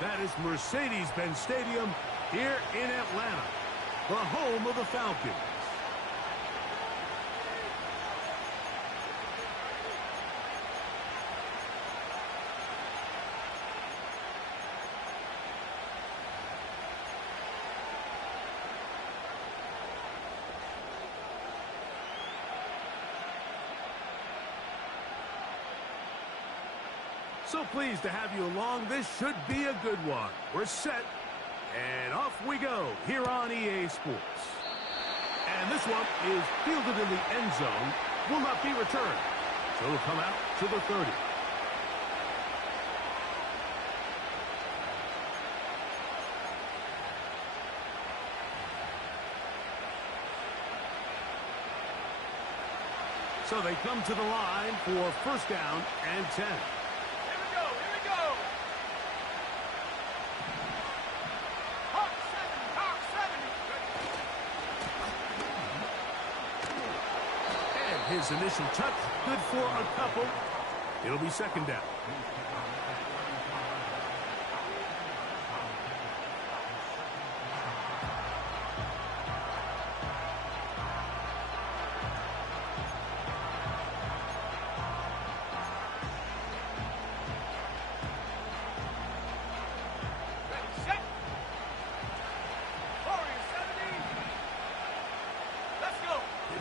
That is Mercedes-Benz Stadium here in Atlanta, the home of the Falcons. So pleased to have you along. This should be a good one. We're set, and off we go here on EA Sports. And this one is fielded in the end zone, will not be returned. So it'll come out to the 30. So they come to the line for first down and 10. His initial touch, good for a couple. It'll be second down.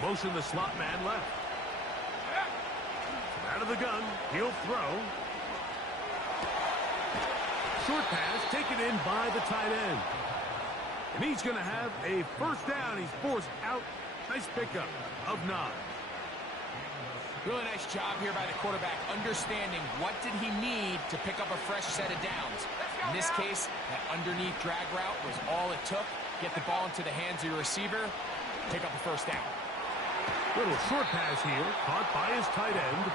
Motion the slot man left. Out of the gun, he'll throw. Short pass taken in by the tight end. And he's going to have a first down. He's forced out. Nice pickup of 9. Really nice job here by the quarterback, understanding what did he need to pick up a fresh set of downs. In this case, that underneath drag route was all it took. Get the ball into the hands of your receiver, pick up a first down. Little short pass here, caught by his tight end.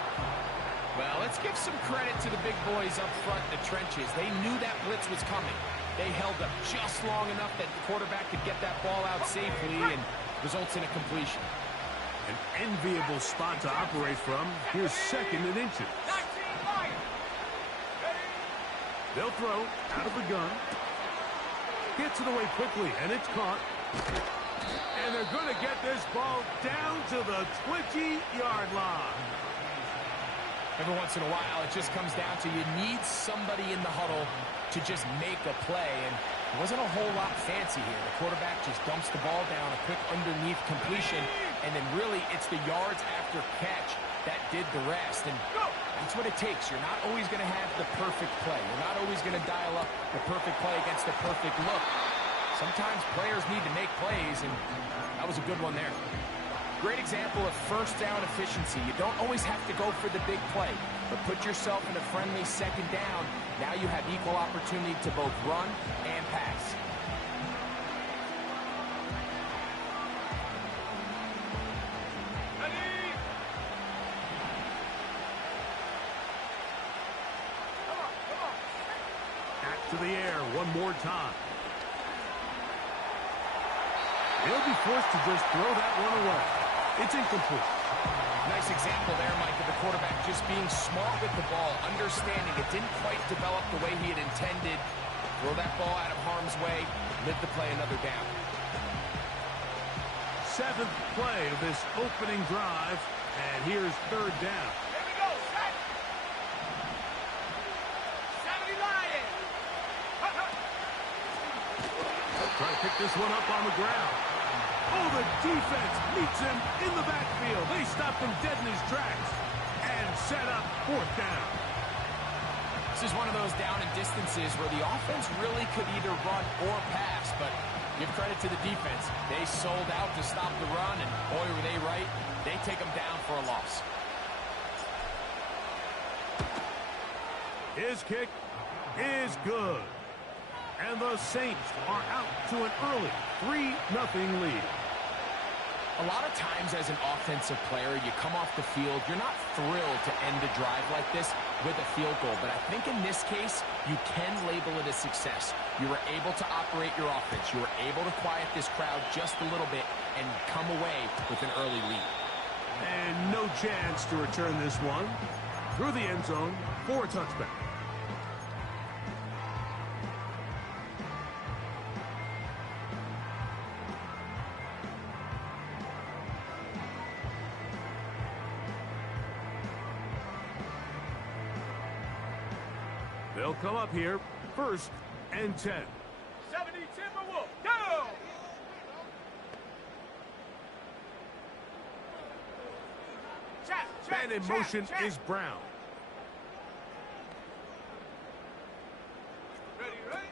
Well, let's give some credit to the big boys up front in the trenches. They knew that blitz was coming. They held up just long enough that the quarterback could get that ball out safely and results in a completion. An enviable spot to operate from. Here's second and inches. They'll throw out of the gun. Gets it away quickly, and it's caught. And they're going to get this ball down to the 20-yard line. Every once in a while, it just comes down to you need somebody in the huddle to just make a play. And it wasn't a whole lot fancy here. The quarterback just dumps the ball down, a quick underneath completion, and then really it's the yards after catch that did the rest. And that's what it takes. You're not always going to have the perfect play. You're not always going to dial up the perfect play against the perfect look. Sometimes players need to make plays, and that was a good one there. Great example of first down efficiency. You don't always have to go for the big play, but put yourself in a friendly second down. Now you have equal opportunity to both run and pass. Back to the air one more time. He'll be forced to just throw that one away. It's incomplete. Nice example there, Mike, of the quarterback just being smart with the ball, understanding it didn't quite develop the way he had intended. Throw that ball out of harm's way, live to play another down. 7th play of this opening drive, and here's third down. Here we go, set! 70 Lions! Try to pick this one up on the ground. Oh, the defense meets him in the backfield. They stop him dead in his tracks and set up fourth down. This is one of those down and distances where the offense really could either run or pass, but give credit to the defense. They sold out to stop the run, and boy, were they right. They take them down for a loss. His kick is good. And the Saints are out to an early 3-0 lead. A lot of times as an offensive player, you come off the field, you're not thrilled to end a drive like this with a field goal. But I think in this case, you can label it a success. You were able to operate your offense. You were able to quiet this crowd just a little bit and come away with an early lead. And no chance to return this one through the end zone for a touchback. They'll come up here, 1st and 10. 70 Timberwolf, go! Man in motion is Brown. Ready.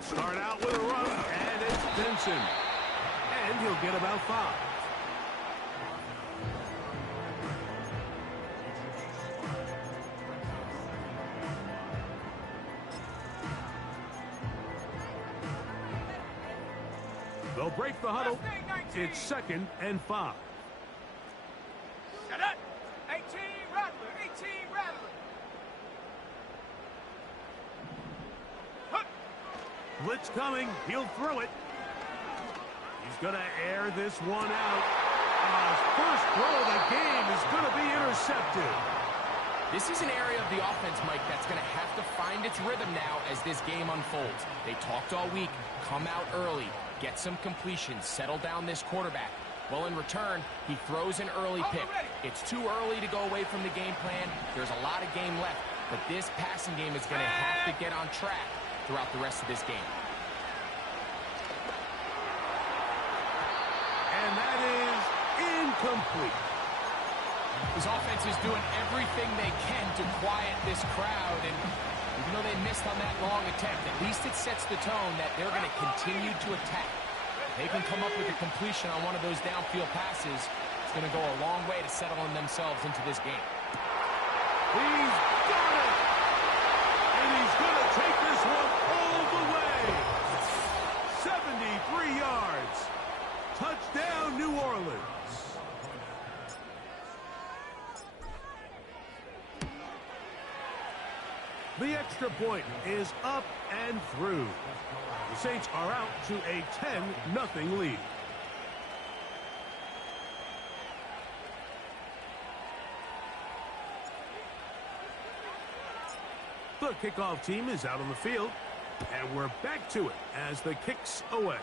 Start out with a run, and it's Benson. And he'll get about 5. They'll break the huddle. It's 2nd and 5. Set up. 18 Rattler, 18 Rattler. Hook. Blitz coming. He'll throw it. He's going to air this one out. First throw of the game is going to be intercepted. This is an area of the offense, Mike, that's going to have to find its rhythm now as this game unfolds. They talked all week. Come out early. Get some completions. Settle down this quarterback. Well, in return, he throws an early pick. It's too early to go away from the game plan. There's a lot of game left, but this passing game is going to have to get on track throughout the rest of this game. And that is incomplete. This offense is doing everything they can to quiet this crowd, and even though they missed on that long attempt, at least it sets the tone that they're going to continue to attack. They can come up with a completion on one of those downfield passes. It's going to go a long way to settling themselves into this game. He's got it! And he's going to take this one all the way! 73 yards. Touchdown, New Orleans. The extra point is up and through. The Saints are out to a 10-0 lead. The kickoff team is out on the field, and we're back to it as the kick's away.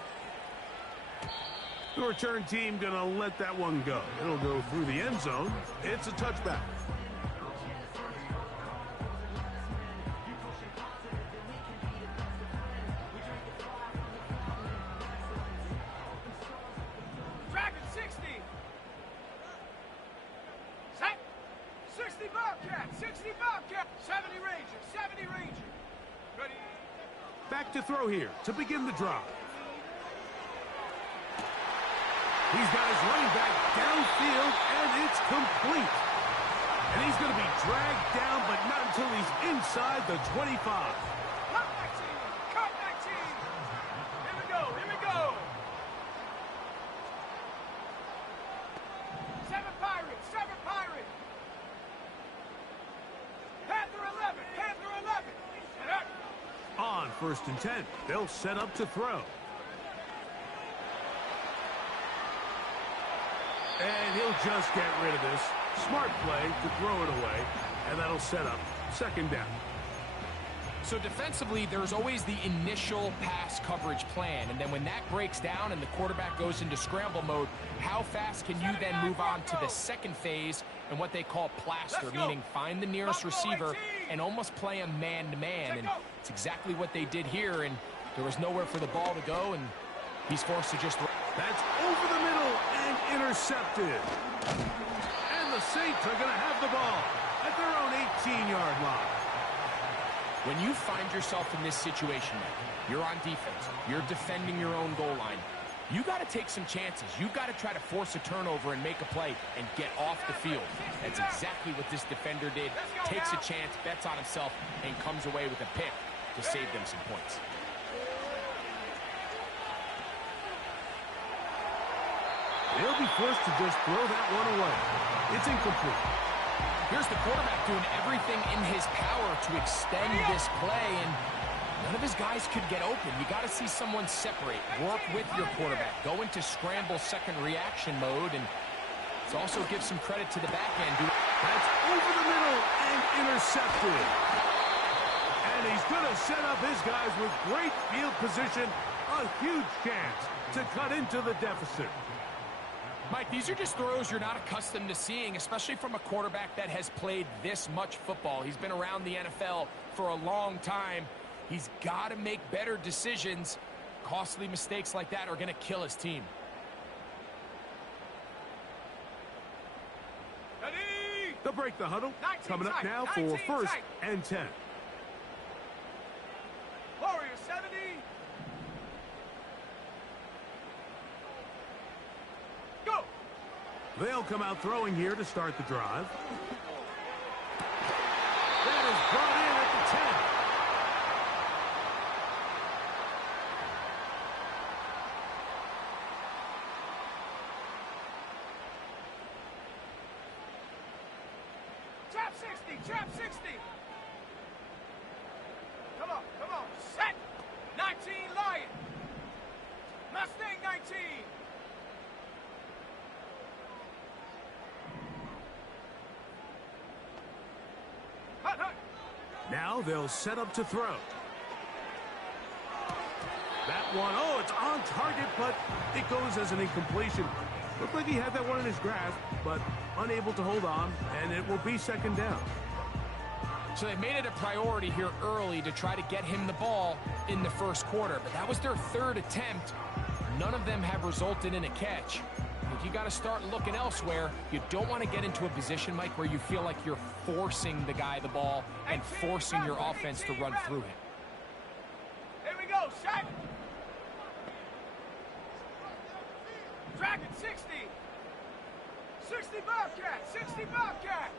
The return team gonna let that one go. It'll go through the end zone. It's a touchback. Dragon 60. Set. 60 Bobcat, 60 Bobcat. 70 Ranger, 70 Ranger. Ready. Back to throw here to begin the drive. He's got his running back downfield, and it's complete. And he's going to be dragged down, but not until he's inside the 25. Cut back team, cut back team. Here we go, here we go. 7 Pirates, 7 Pirates. Panther 11, Panther 11. Set up. On 1st and 10, they'll set up to throw. And he'll just get rid of this. Smart play to throw it away, and that'll set up 2nd down. So defensively, there's always the initial pass coverage plan, and then when that breaks down and the quarterback goes into scramble mode, how fast can you then move on to the second phase and what they call plaster, meaning find the nearest receiver and almost play him man-to-man, and it's exactly what they did here, and there was nowhere for the ball to go, and he's forced to just... That's over the middle and intercepted. And the Saints are going to have the ball at their own 18-yard line. When you find yourself in this situation, you're on defense, you're defending your own goal line, you got to take some chances. You got to try to force a turnover and make a play and get off the field. That's exactly what this defender did. Takes a chance, bets on himself, and comes away with a pick to save them some points. They'll be forced to just throw that one away. It's incomplete. Here's the quarterback doing everything in his power to extend this play, and none of his guys could get open. You got to see someone separate, work with your quarterback, go into scramble second reaction mode, and it also gives some credit to the back end. That's over the middle and intercepted. And he's going to set up his guys with great field position, a huge chance to cut into the deficit. Mike, these are just throws you're not accustomed to seeing, especially from a quarterback that has played this much football. He's been around the NFL for a long time. He's got to make better decisions. Costly mistakes like that are going to kill his team. Ready? They'll break the huddle. 19 Coming up tight, now 19 for first tight. and 10. Warrior 70. Go. They'll come out throwing here to start the drive. That is brought in at the 10. Trap 60, trap 60. Come on, come on. Set. 19 Lion. Mustang 19. Hut, hut. Now they'll set up to throw. That one, oh, it's on target, but it goes as an incompletion. Looked like he had that one in his grasp, but unable to hold on, and it will be second down. So they made it a priority here early to try to get him the ball in the first quarter, but that was their third attempt. None of them have resulted in a catch. If you got to start looking elsewhere, you don't want to get into a position, Mike, where you feel like you're forcing the guy the ball and forcing your offense to run through him. Here we go, shot. Dragon 60. 60 Bobcat, 60 Bobcat.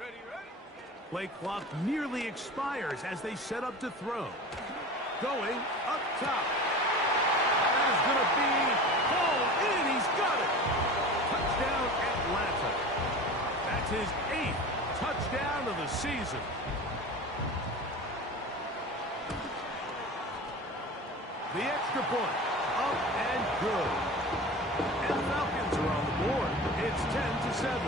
Ready, ready? Play clock nearly expires as they set up to throw. Going up top. That is going to be pulled in. He's got it. Touchdown, Atlanta. That's his 8th touchdown of the season. The extra point, up and good. And the Falcons are on the board. It's 10-7.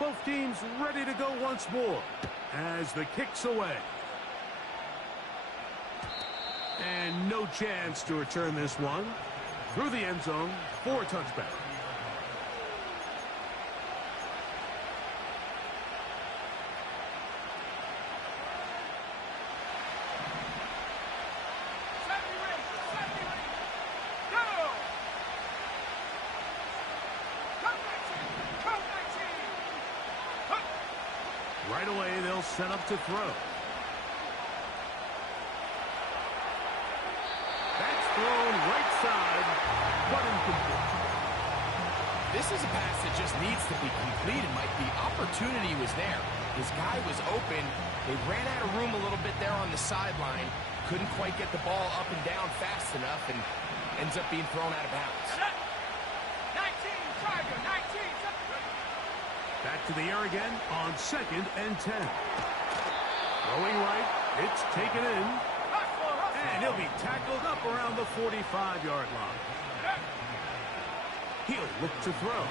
Both teams ready to go once more as the kick's away. And no chance to return this one. Through the end zone for a touchback. Right away, they'll set up to throw. That's thrown right side, but incomplete. This is a pass that just needs to be completed, Mike. The opportunity was there. His guy was open. They ran out of room a little bit there on the sideline. Couldn't quite get the ball up and down fast enough, and ends up being thrown out of bounds. 19, Tiger, 19. Back to the air again on 2nd and 10. Throwing right, it's taken in. And he'll be tackled up around the 45-yard line. He'll look to throw.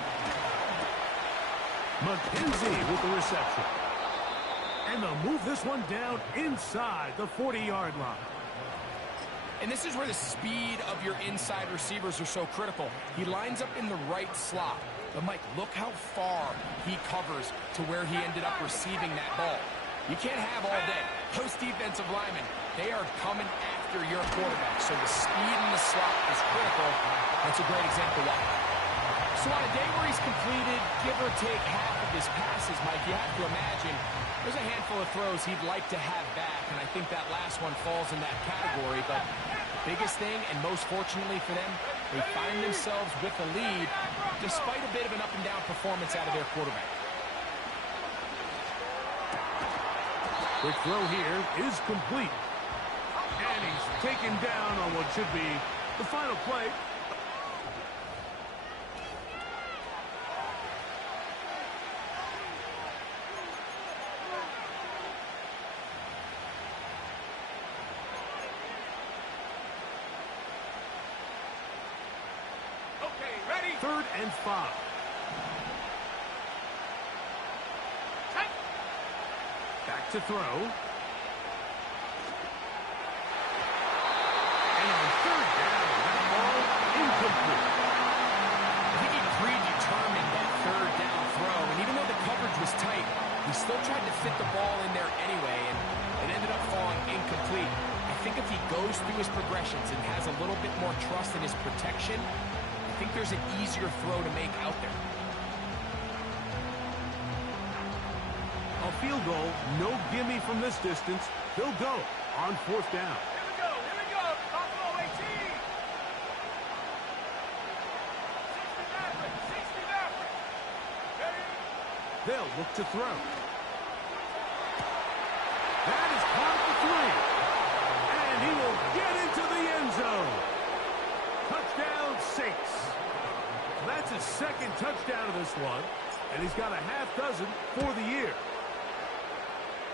McKenzie with the reception. And they'll move this one down inside the 40-yard line. And this is where the speed of your inside receivers are so critical. He lines up in the right slot. But, Mike, look how far he covers to where he ended up receiving that ball. You can't have all day. Those defensive linemen, they are coming after your quarterback. So the speed in the slot is critical. That's a great example why. So on a day where he's completed, give or take half of his passes, Mike, you have to imagine there's a handful of throws he'd like to have back, and I think that last one falls in that category. But the biggest thing, and most fortunately for them, they find themselves with a lead despite a bit of an up-and-down performance out of their quarterback. Quick throw here is complete. And he's taken down on what should be the final play. Okay, ready? 3rd and 5. to throw. And on third down, that ball incomplete. I think he predetermined that third down throw, and even though the coverage was tight, he still tried to fit the ball in there anyway, and it ended up falling incomplete. I think if he goes through his progressions and has a little bit more trust in his protection, I think there's an easier throw to make out there. A field goal, no gimme from this distance. They'll go on fourth down. Here we go, Buffalo 18. 60 Maverick, 60 Maverick. Ready? They'll look to throw. That is caught for 3. And he will get into the end zone. Touchdown 6. That's his second touchdown of this one. And he's got a half dozen for the year.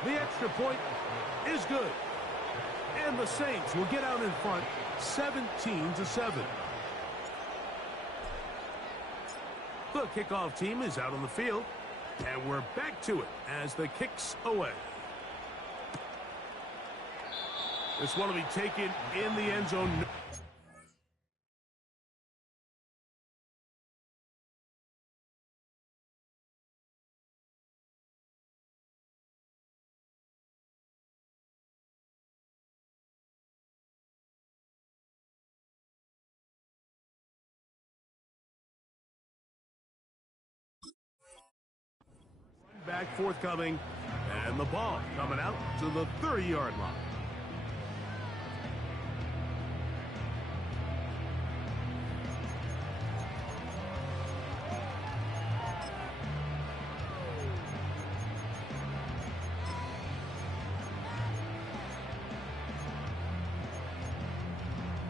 The extra point is good. And the Saints will get out in front 17-7. The kickoff team is out on the field. And we're back to it as the kick's away. This one will be taken in the end zone. Back forthcoming, and the ball coming out to the 30-yard line.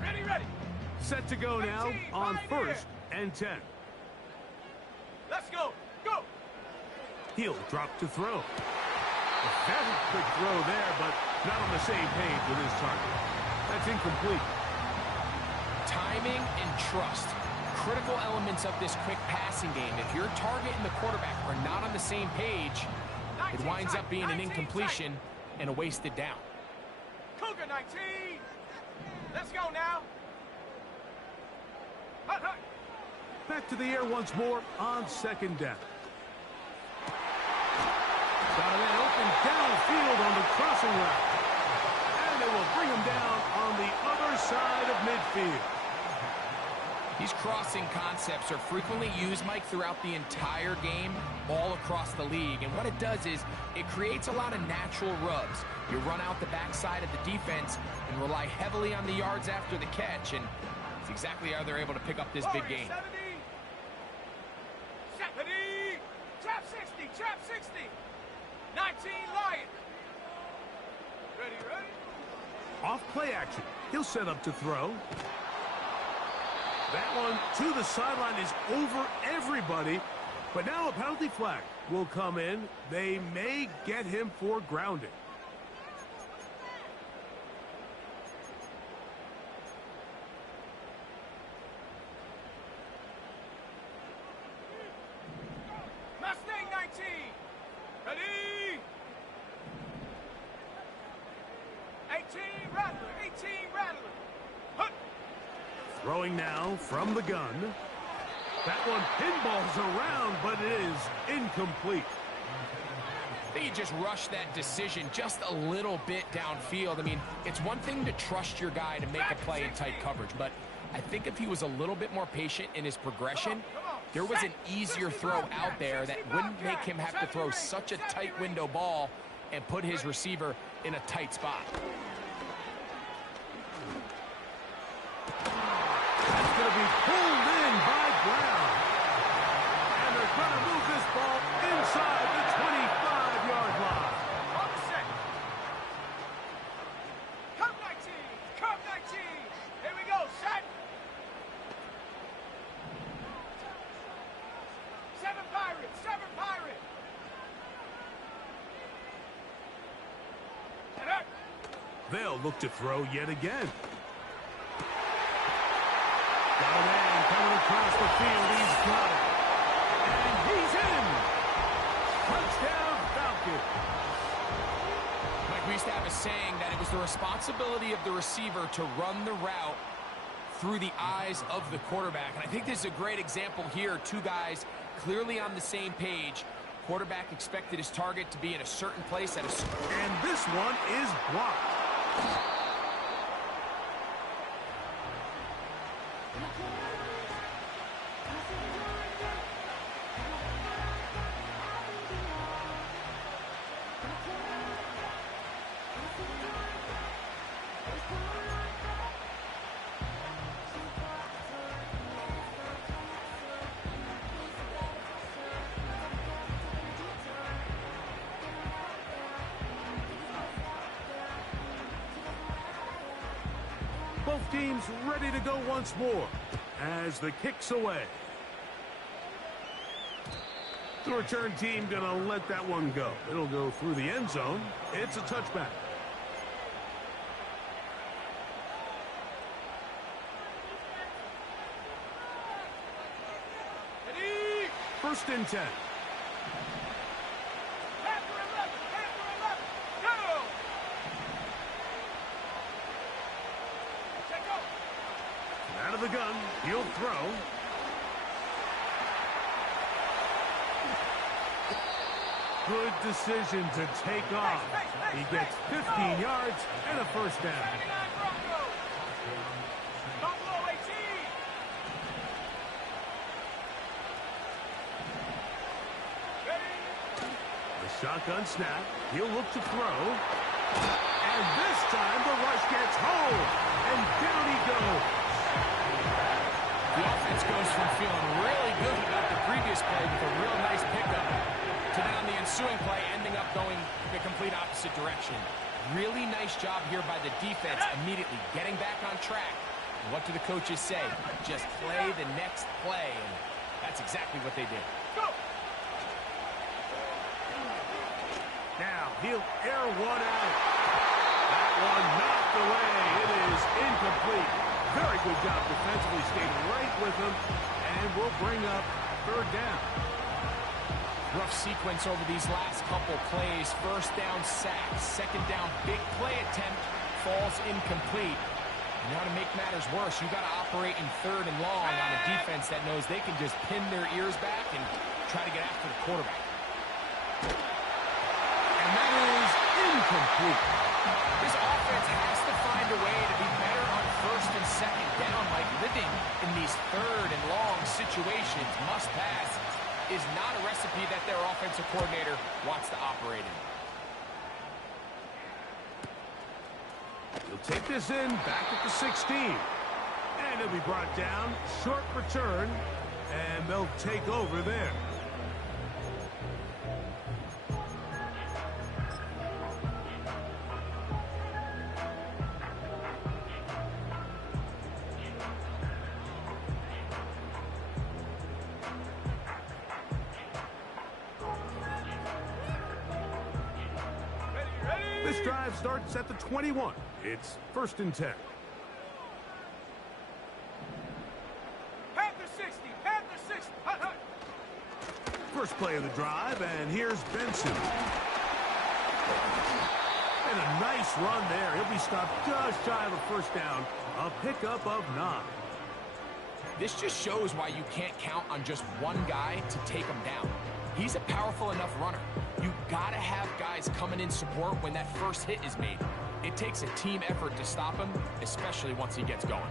Ready. Set to go now on first and 10. Let's go. Go. He'll drop to throw. A very quick throw there, but not on the same page with his target. That's incomplete. Timing and trust, critical elements of this quick passing game. If your target and the quarterback are not on the same page, it winds up being an incompletion and a wasted down. Cougar 19. Let's go now. Hut. Back to the air once more on second down. Got a man open downfield on the crossing route. And they will bring him down on the other side of midfield. These crossing concepts are frequently used, Mike, throughout the entire game, all across the league. And what it does is it creates a lot of natural rubs. You run out the backside of the defense and rely heavily on the yards after the catch. And it's exactly how they're able to pick up this big gain. 70. Trap 60. Trap 60. 19 Lion. Ready. Off play action. He'll set up to throw. That one to the sideline is over everybody. But now a penalty flag will come in. They may get him for grounding. Mustang 19. Ready. 18 Rattler. Hut. Throwing now from the gun. That one pinballs around, but it is incomplete. I think he just rushed that decision just a little bit downfield. I mean, it's one thing to trust your guy to make a play in tight coverage, but I think if he was a little bit more patient in his progression, there was an easier throw out there that wouldn't make him have to throw such a tight window ball and put his receiver in a tight spot. That's going to be pulled in by Brown. And they're going to move this ball inside the 25-yard line. On the set. Come 19. Here we go. Set. 7 Pirates. They'll look to throw yet again. Got a man coming across the field. He's got it. And he's in. Touchdown, Falcons. Like we used to have a saying that it was the responsibility of the receiver to run the route through the eyes of the quarterback. And I think this is a great example here. Two guys clearly on the same page. Quarterback expected his target to be in a certain place at a... And this one is blocked. Both teams ready to go once more as the kick's away. The return team gonna let that one go. It'll go through the end zone. It's a touchback. Ready? 1st and 10. Out of the gun, he'll throw. Good decision to take off. He gets 15 yards and a 1st down. The shotgun snap. He'll look to throw. And this time the rush gets home. And down he goes. The offense goes from feeling really good about the previous play with a real nice pickup to then on the ensuing play ending up going the complete opposite direction. Really nice job here by the defense immediately getting back on track. And what do the coaches say? Just play the next play. And that's exactly what they did. Now he'll air one out. That one knocked away. It is incomplete. Very good job defensively, stayed right with him, and will bring up 3rd down. Rough sequence over these last couple plays. 1st down sack, 2nd down big play attempt, falls incomplete. Now to make matters worse, you got to operate in 3rd and long on a defense that knows they can just pin their ears back and try to get after the quarterback. And that is incomplete. This offense has to find a way to be better on 1st and 2nd down, like living in these 3rd and long situations. Must pass is not a recipe that their offensive coordinator wants to operate in. He'll take this in back at the 16. And he'll be brought down. Short return. And they'll take over there. This drive starts at the 21. It's 1st and 10. Panther 60, Panther 60. Hut, hut. First play of the drive, and here's Benson. And a nice run there. He'll be stopped just shy of a 1st down. A pickup of 9. This just shows why you can't count on just one guy to take him down. He's a powerful enough runner. You gotta have guys coming in support when that first hit is made. It takes a team effort to stop him, especially once he gets going.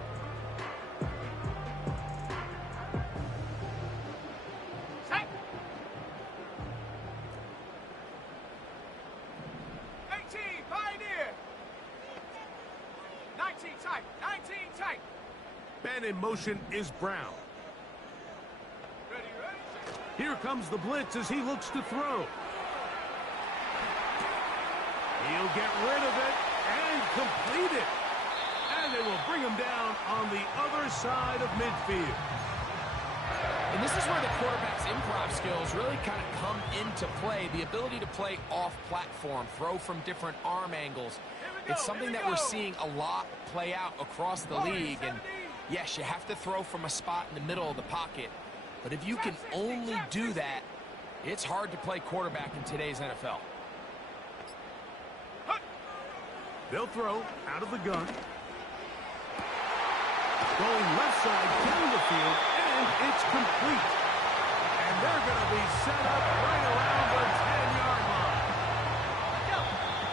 Set. 18, Pioneer. 19 tight, 19 tight. Man in motion is Brown. Ready, ready. Here comes the blitz as he looks to throw. He'll get rid of it and complete it. And they will bring him down on the other side of midfield. And this is where the quarterback's improv skills really kind of come into play. The ability to play off-platform, throw from different arm angles. It's something that we're seeing a lot play out across the league. And yes, you have to throw from a spot in the middle of the pocket. But if you can only do that, it's hard to play quarterback in today's NFL. They'll throw out of the gun. Going left side down the field, and it's complete. And they're going to be set up right around the 10-yard line.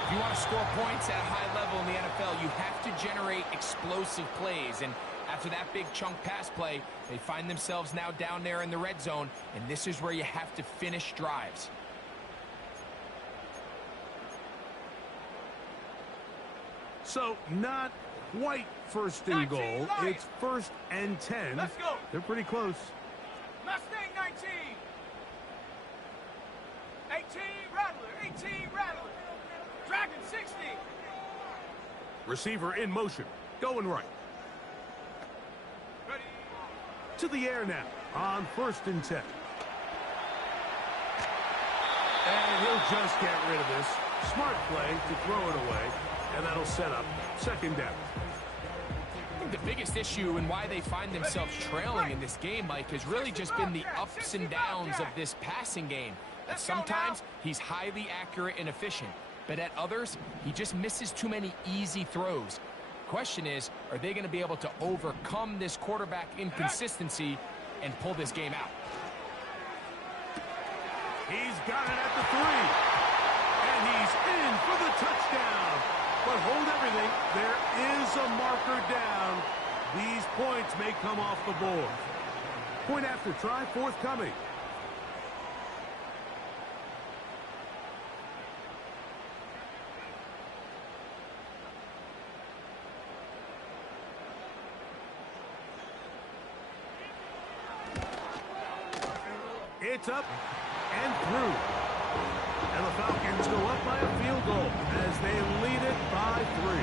If you want to score points at a high level in the NFL, you have to generate explosive plays. And after that big chunk pass play, they find themselves now down there in the red zone, and this is where you have to finish drives. So not quite first and goal. It's 1st and 10. Let's go. They're pretty close. Mustang 19. 18 Rattler. 18 Rattler. Dragon 60. Receiver in motion. Going right. Ready. To the air now on 1st and 10. And he'll just get rid of this. Smart play to throw it away. And that'll set up 2nd down. I think the biggest issue and why they find themselves trailing in this game, Mike, has really just been the ups and downs of this passing game. At sometimes, he's highly accurate and efficient. But at others, he just misses too many easy throws. Question is, are they going to be able to overcome this quarterback inconsistency and pull this game out? He's got it at the 3. And he's in for the touchdown. But hold everything. There is a marker down. These points may come off the board. Point after try forthcoming. It's up and through. And the Falcons go up by a field goal as they lead it by 3.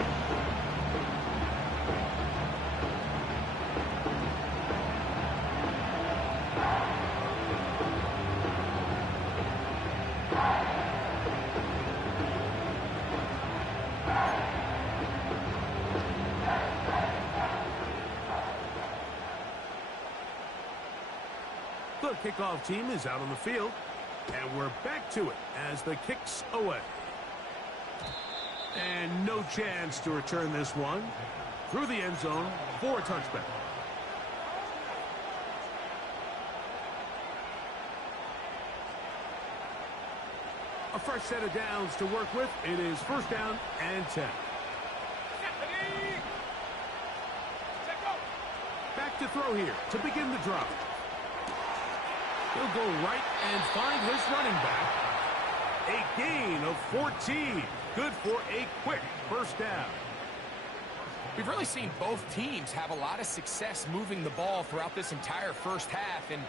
The kickoff team is out on the field. And we're back to it as the kick's away. And no chance to return this one. Through the end zone for a touchback. A fresh set of downs to work with. It is 1st down and 10. Back to throw here to begin the drive. He'll go right and find his running back. A gain of 14. Good for a quick 1st down. We've really seen both teams have a lot of success moving the ball throughout this entire first half, and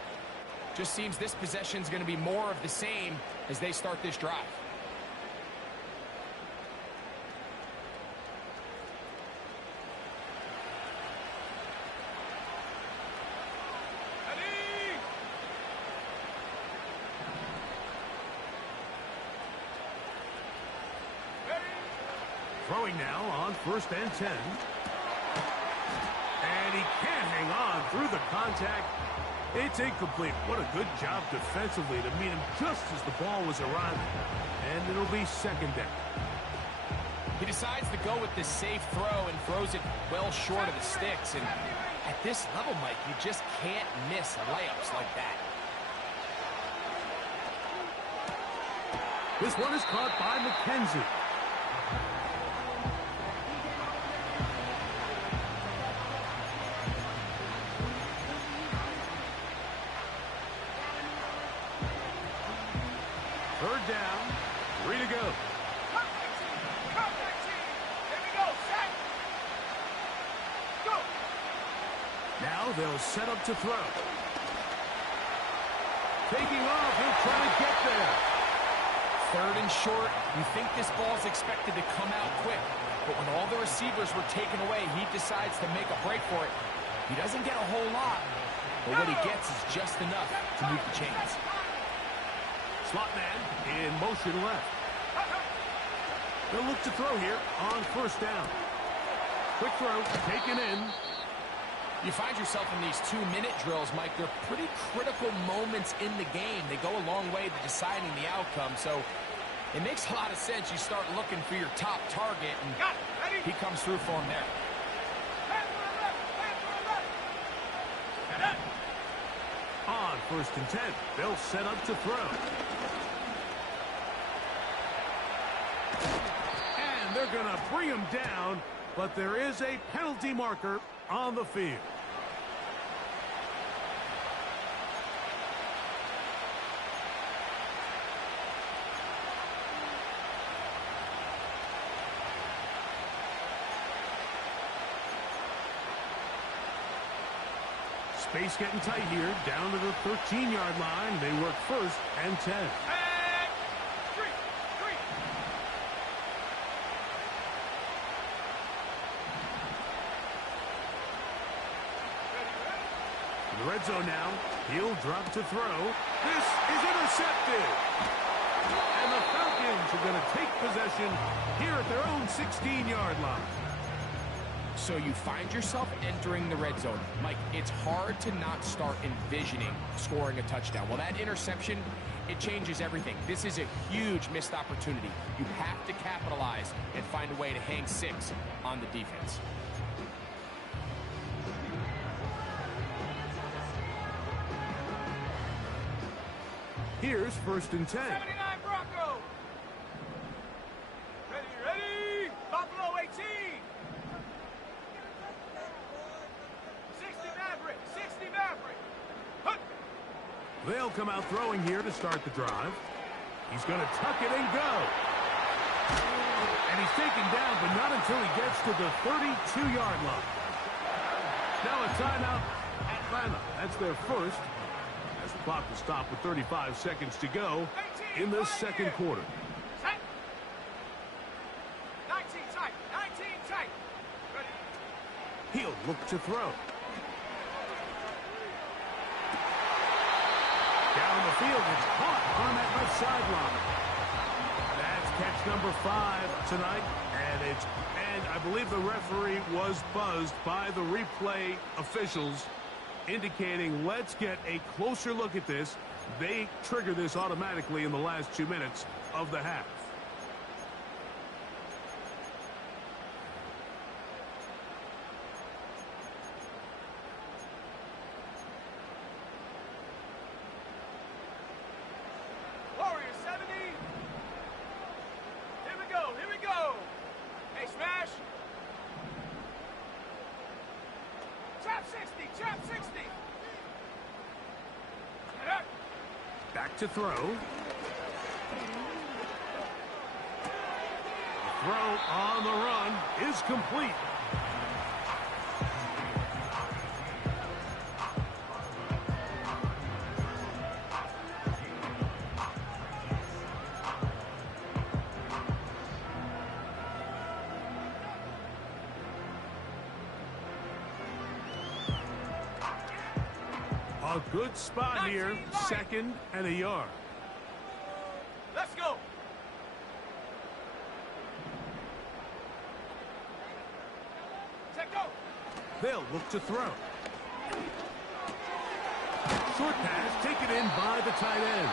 just seems this possession is going to be more of the same as they start this drive. Throwing now on 1st and 10. And he can't hang on through the contact. It's incomplete. What a good job defensively to meet him just as the ball was arriving. And it'll be 2nd down. He decides to go with this safe throw and throws it well short of the sticks. And at this level, Mike, you just can't miss layups like that. This one is caught by McKenzie. Down, 3 to go. Here we go, set. Go. Now they'll set up to throw. Taking off, he'll try to get there. 3rd and short. You think this ball's expected to come out quick, but when all the receivers were taken away, he decides to make a break for it. He doesn't get a whole lot, but what he gets is just enough to move the chains. Slot man in motion left. They'll look to throw here on 1st down. Quick throw, taken in. You find yourself in these 2-minute drills, Mike. They're pretty critical moments in the game. They go a long way to deciding the outcome, so it makes a lot of sense you start looking for your top target. And He comes through for him there. On 1st and 10, they'll set up to throw. And they're going to bring him down, but there is a penalty marker on the field. Space getting tight here, down to the 13-yard line. They work 1st and 10. In the red zone now, he'll drop to throw. This is intercepted. And the Falcons are going to take possession here at their own 16-yard line. So you find yourself entering the red zone. Mike, it's hard to not start envisioning scoring a touchdown. Well, that interception, it changes everything. This is a huge missed opportunity. You have to capitalize and find a way to hang 6 on the defense. Here's 1st and 10. 79 Bronco. Ready. Buffalo 18. 60 Maverick. Hunt. They'll come out throwing here to start the drive. He's going to tuck it and go. And he's taken down, but not until he gets to the 32-yard line. Now a timeout, Atlanta. That's their first. As the clock will stop with 35 seconds to go in the second quarter. 19 tight. Ready. He'll look to throw. Down the field, it's caught on that left sideline. That's catch number 5 tonight, and I believe the referee was buzzed by the replay officials, indicating let's get a closer look at this. They trigger this automatically in the last 2 minutes of the half. Warriors 70. Here we go. Hey, smash. Trap 60. Back to throw. The throw on the run is complete. A good spot here, 2nd and a yard. Let's go. Set go. They'll look to throw. Short pass taken in by the tight end.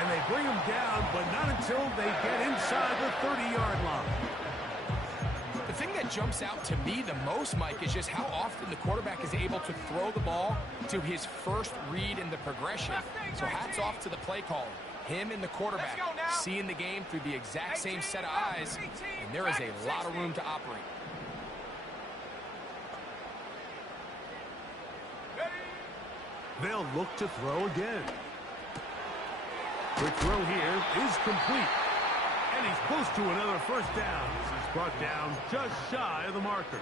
And they bring him down, but not until they get inside the 30-yard line. The thing that jumps out to me the most, Mike, is just how often the quarterback is able to throw the ball to his first read in the progression. So hats off to the play caller. Him and the quarterback seeing the game through the exact same set of eyes, and there is a lot of room to operate. They'll look to throw again. Quick throw here is complete. And he's close to another first down. He's brought down just shy of the marker.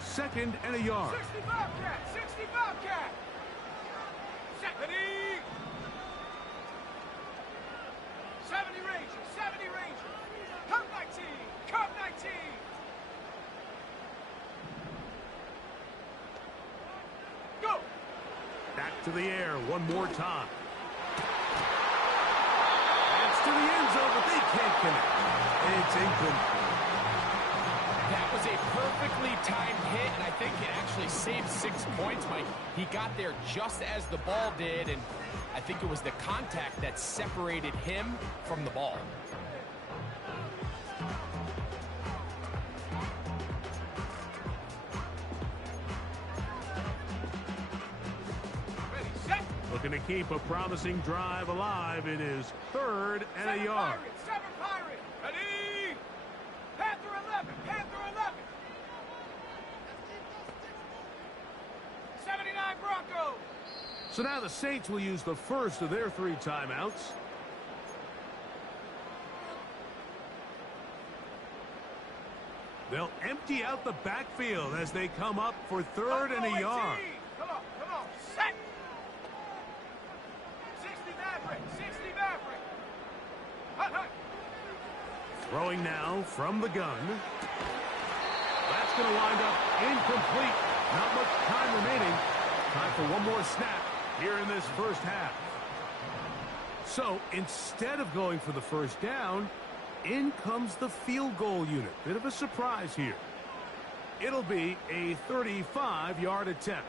Second and a yard. 60 Bobcat. Set. Ready. 70 Ranger. Come 19. Go. Back to the air one more time. It's to the end zone, but they can't connect. It's incomplete. That was a perfectly timed hit, and I think it actually saved 6 points, Mike. He got there just as the ball did, and I think it was the contact that separated him from the ball. Ready, set. Looking to keep a promising drive alive. It is 3rd and a yard. Seven Pirate. Ready. Panther 11. Panther 11. 79 Broncos. So now the Saints will use the first of their 3 timeouts. They'll empty out the backfield as they come up for 3rd and a yard. Come on, set. 60 Maverick, 60 Maverick. Hut. Throwing now from the gun. That's going to wind up incomplete. Not much time remaining. Time for one more snap here in this first half. So instead of going for the first down, in comes the field goal unit. Bit of a surprise here. It'll be a 35-yard attempt.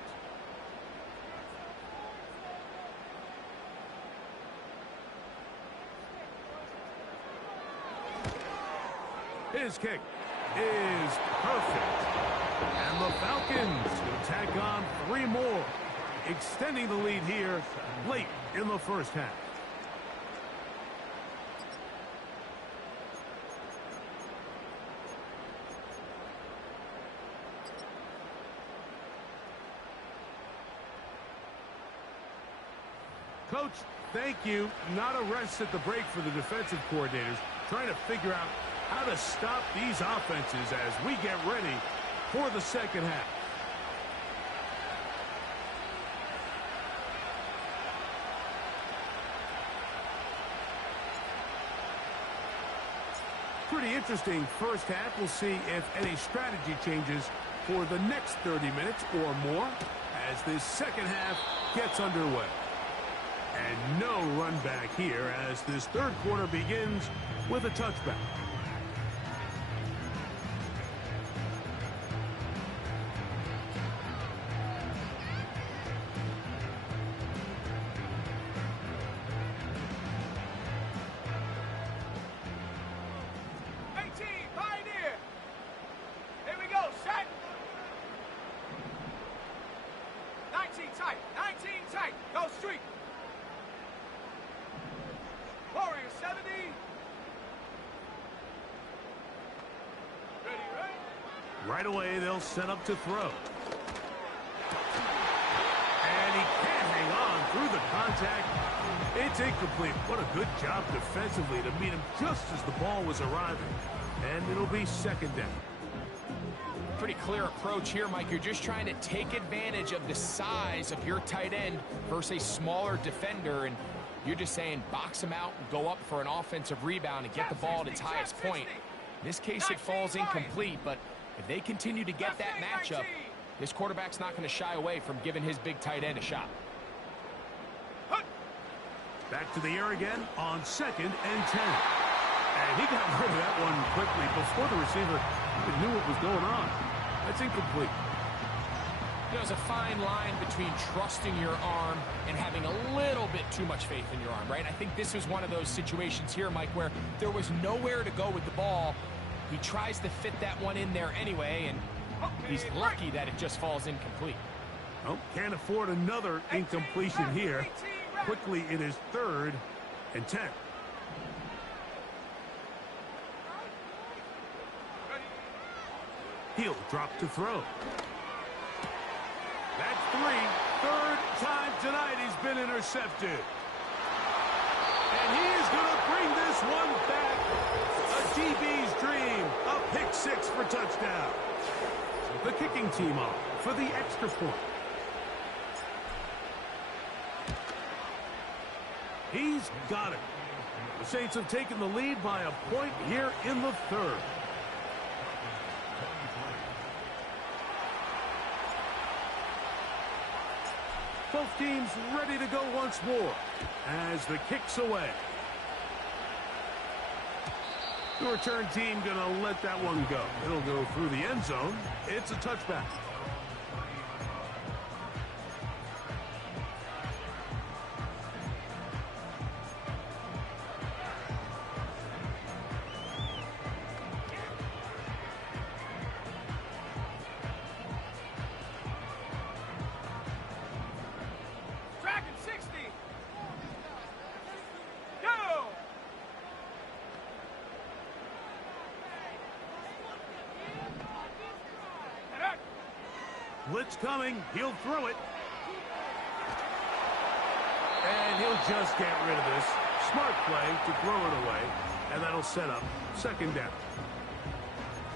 His kick is perfect. And the Falcons will tack on 3 more, extending the lead here late in the first half. Coach, thank you. Not a rest at the break for the defensive coordinators, trying to figure out how to stop these offenses as we get ready for the second half. Pretty interesting first half. We'll see if any strategy changes for the next 30 minutes or more as this second half gets underway. And no run back here as this third quarter begins with a touchback. Pioneer. Here we go, set. 19 tight, 19 tight. Go street. Warrior 70. Ready, right? Right away, they'll set up to throw. And he can't hang on through the contact. It's incomplete. What a good job defensively to meet him just as the ball was arriving. And it'll be second down. Pretty clear approach here, Mike. You're just trying to take advantage of the size of your tight end versus a smaller defender, and you're just saying box him out and go up for an offensive rebound and get the ball at its highest point. In this case, it falls incomplete, but if they continue to get that matchup, this quarterback's not going to shy away from giving his big tight end a shot. Back to the air again on 2nd and 10. And he got rid of that one quickly before the receiver even knew what was going on. That's incomplete. There's a fine line between trusting your arm and having a little bit too much faith in your arm, right? I think this was one of those situations here, Mike, where there was nowhere to go with the ball. He tries to fit that one in there anyway, and he's lucky that it just falls incomplete. Oh, can't afford another incompletion here. Quickly, it is 3rd and 10. He'll drop to throw. That's 3. 3rd time tonight he's been intercepted. And he is going to bring this one back. A DB's dream. A pick 6 for touchdown. The kicking team on for the extra point. He's got it. The Saints have taken the lead by a point here in the 3rd. Both teams ready to go once more as the kick's away. The return team going to let that one go. It'll go through the end zone. It's a touchback. Blitz coming. He'll throw it. And he'll just get rid of this. Smart play to throw it away. And that'll set up second down.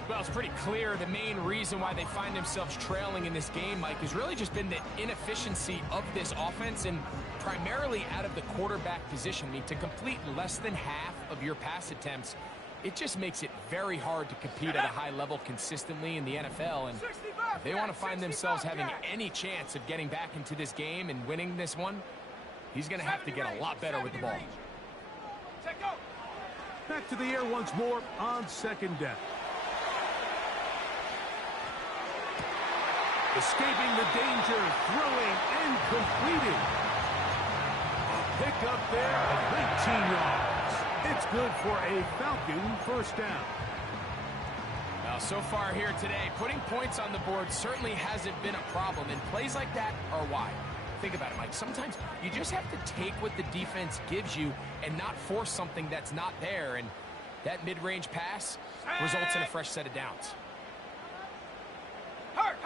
Well, it's pretty clear the main reason why they find themselves trailing in this game, Mike, has really just been the inefficiency of this offense and primarily out of the quarterback position. I mean, to complete less than half of your pass attempts, it just makes it very hard to compete at a high level consistently in the NFL. And if they want to find themselves having any chance of getting back into this game and winning this one, he's going to have to get a lot better with the ball. Back to the air once more on second down. Escaping the danger, throwing and completing. A pick up there of 19 yards. It's good for a Falcon first down. Now, so far here today, putting points on the board certainly hasn't been a problem, and plays like that are why. Think about it, Mike. Sometimes you just have to take what the defense gives you and not force something that's not there, and that mid-range pass results in a fresh set of downs. Hurt!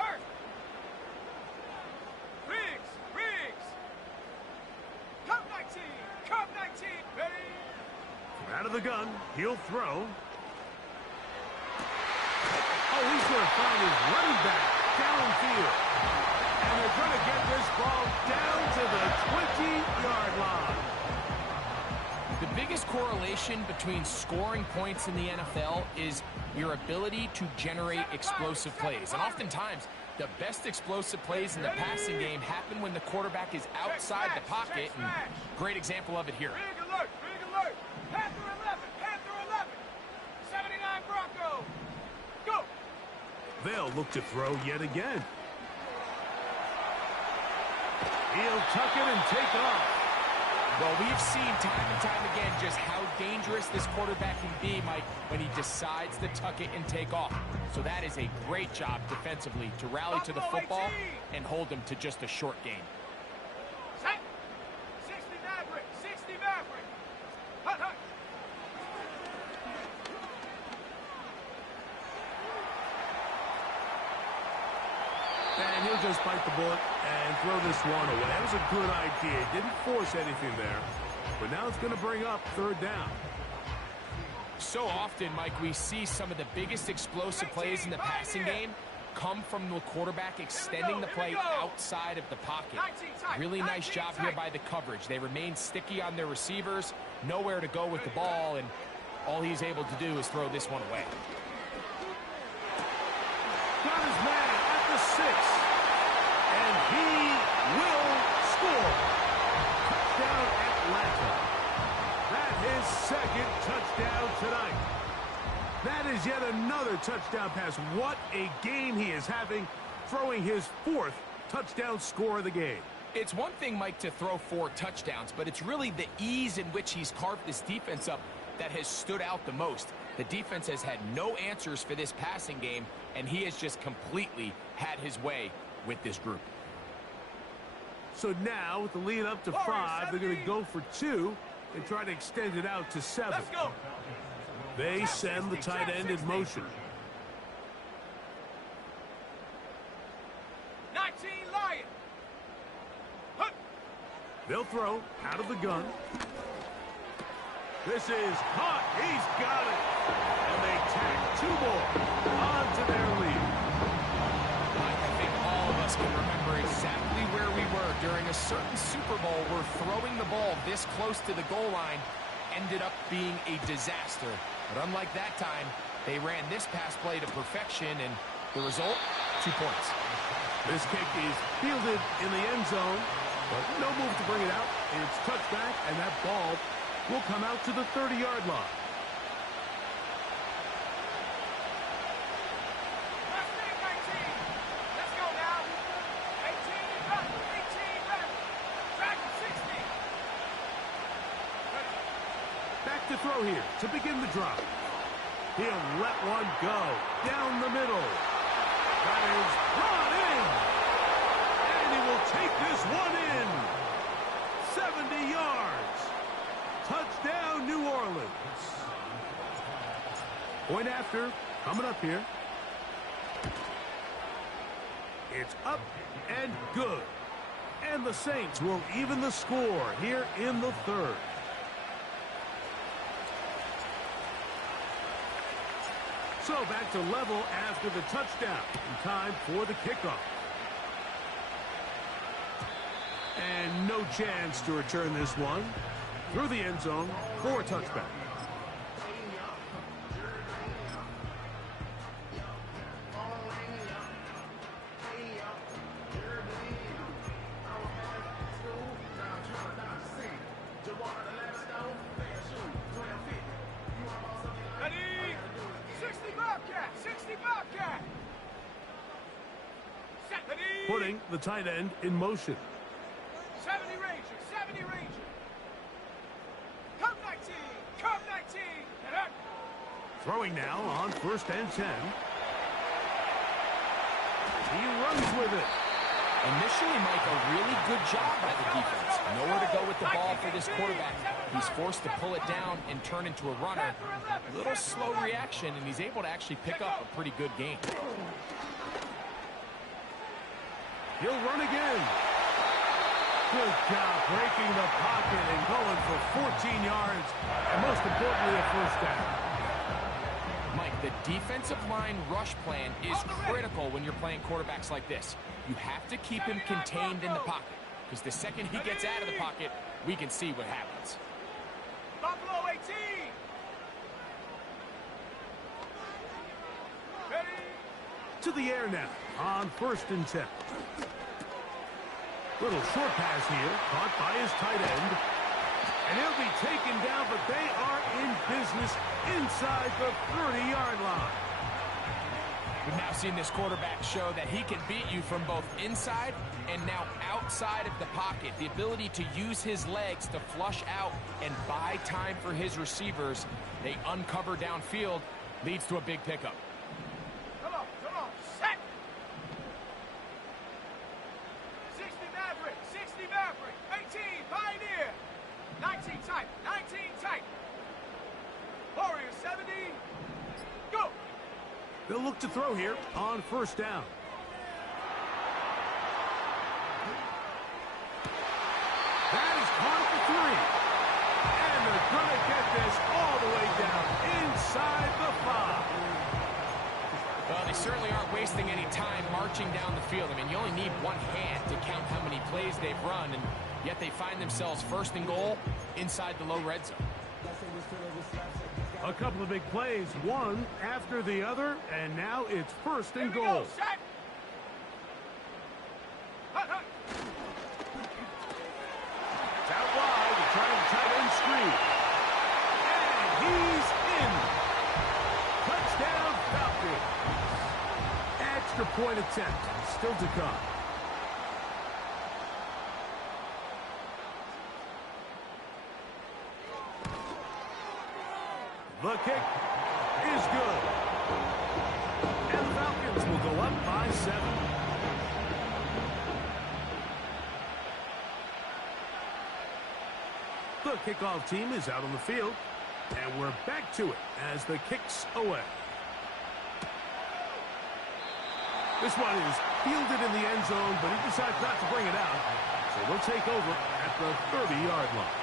Riggs! Cup 19! Ready? Out of the gun, he'll throw. Oh, he's going to find his running back downfield. And they're going to get this ball down to the 20-yard line. The biggest correlation between scoring points in the NFL is your ability to generate explosive plays. And oftentimes, the best explosive plays in the passing game happen when the quarterback is outside the pocket. And great example of it here. Big alert! Panther 11! 79 Bronco! Go! They'll look to throw yet again. He'll tuck it and take off. Well, we've seen time and time again just how dangerous this quarterback can be, Mike, when he decides to tuck it and take off. So that is a great job defensively to rally to the football and hold him to just a short gain. Set! 60 Maverick! Hut! And he'll just bite the bullet and throw this one away. That was a good idea. Didn't force anything there. But now it's going to bring up third down. So often, Mike, we see some of the biggest explosive plays in the passing game come from the quarterback extending the play outside of the pocket. Really nice job here by the coverage. They remain sticky on their receivers, nowhere to go with the ball, and all he's able to do is throw this one away. Got his man at the 6. And he will score. Touchdown Atlanta. That's his second touchdown tonight. That is yet another touchdown pass. What a game he is having, throwing his 4th touchdown score of the game. It's one thing, Mike, to throw 4 touchdowns, but it's really the ease in which he's carved this defense up that has stood out the most. The defense has had no answers for this passing game, and he has just completely had his way with this group. So now, with the lead up to 5, they're going to go for 2 and try to extend it out to 7. Let's go! They send the tight end in motion. 19 Lion! Hut! They'll throw out of the gun. This is caught. He's got it. And they tack 2 more onto their lead. I think all of us can remember exactly where we were during a certain Super Bowl where throwing the ball this close to the goal line ended up being a disaster. But unlike that time, they ran this pass play to perfection, and the result, 2 points. This kick is fielded in the end zone, but no move to bring it out. It's touchback, and that ball will come out to the 30-yard line. Back to throw here to begin the drive. He'll let one go down the middle. That is brought in. And he will take this one in. 70 yards. Touchdown, New Orleans. Point after, coming up here. It's up and good. And the Saints will even the score here in the third. So back to level after the touchdown. Time for the kickoff. And no chance to return this one. Through the end zone for a touchback. Putting the tight end in motion. 70 Ranger, 70 Ranger. Come 19, come 19. Throwing now on 1st and 10. He runs with it. Initially, Mike, a really good job by the defense. Nowhere to go with the ball for this quarterback. He's forced to pull it down and turn into a runner. A little slow reaction, and he's able to actually pick up a pretty good game. He'll run again. Good job breaking the pocket and going for 14 yards. And most importantly, a first down. Mike, the defensive line rush plan is critical when you're playing quarterbacks like this. You have to keep him contained in the pocket, because the second he gets out of the pocket, we can see what happens. Buffalo 18. Ready? To the air now on 1st and 10. Little short pass here, caught by his tight end. And he'll be taken down, but they are in business inside the 30-yard line. We've now seen this quarterback show that he can beat you from both inside and now outside of the pocket. The ability to use his legs to flush out and buy time for his receivers. They uncover downfield, leads to a big pickup. Come on, set. 60 Maverick, 60 Maverick, 18 Pioneer, 19 tight, 19 tight. Warrior 70, go. They'll look to throw here on 1st down. That is caught for 3. And they're going to get this all the way down inside the 5. Well, they certainly aren't wasting any time marching down the field. I mean, you only need one hand to count how many plays they've run, and yet they find themselves 1st and goal inside the low red zone. A couple of big plays, one after the other, and now it's 1st and goal. Go, set. It's out wide to try the tight end screen. And he's in. Touchdown, Falcons. Extra point attempt still to come. The kick is good. And the Falcons will go up by 7. The kickoff team is out on the field. And we're back to it as the kick's away. This one is fielded in the end zone, but he decides not to bring it out. So they'll take over at the 30-yard line.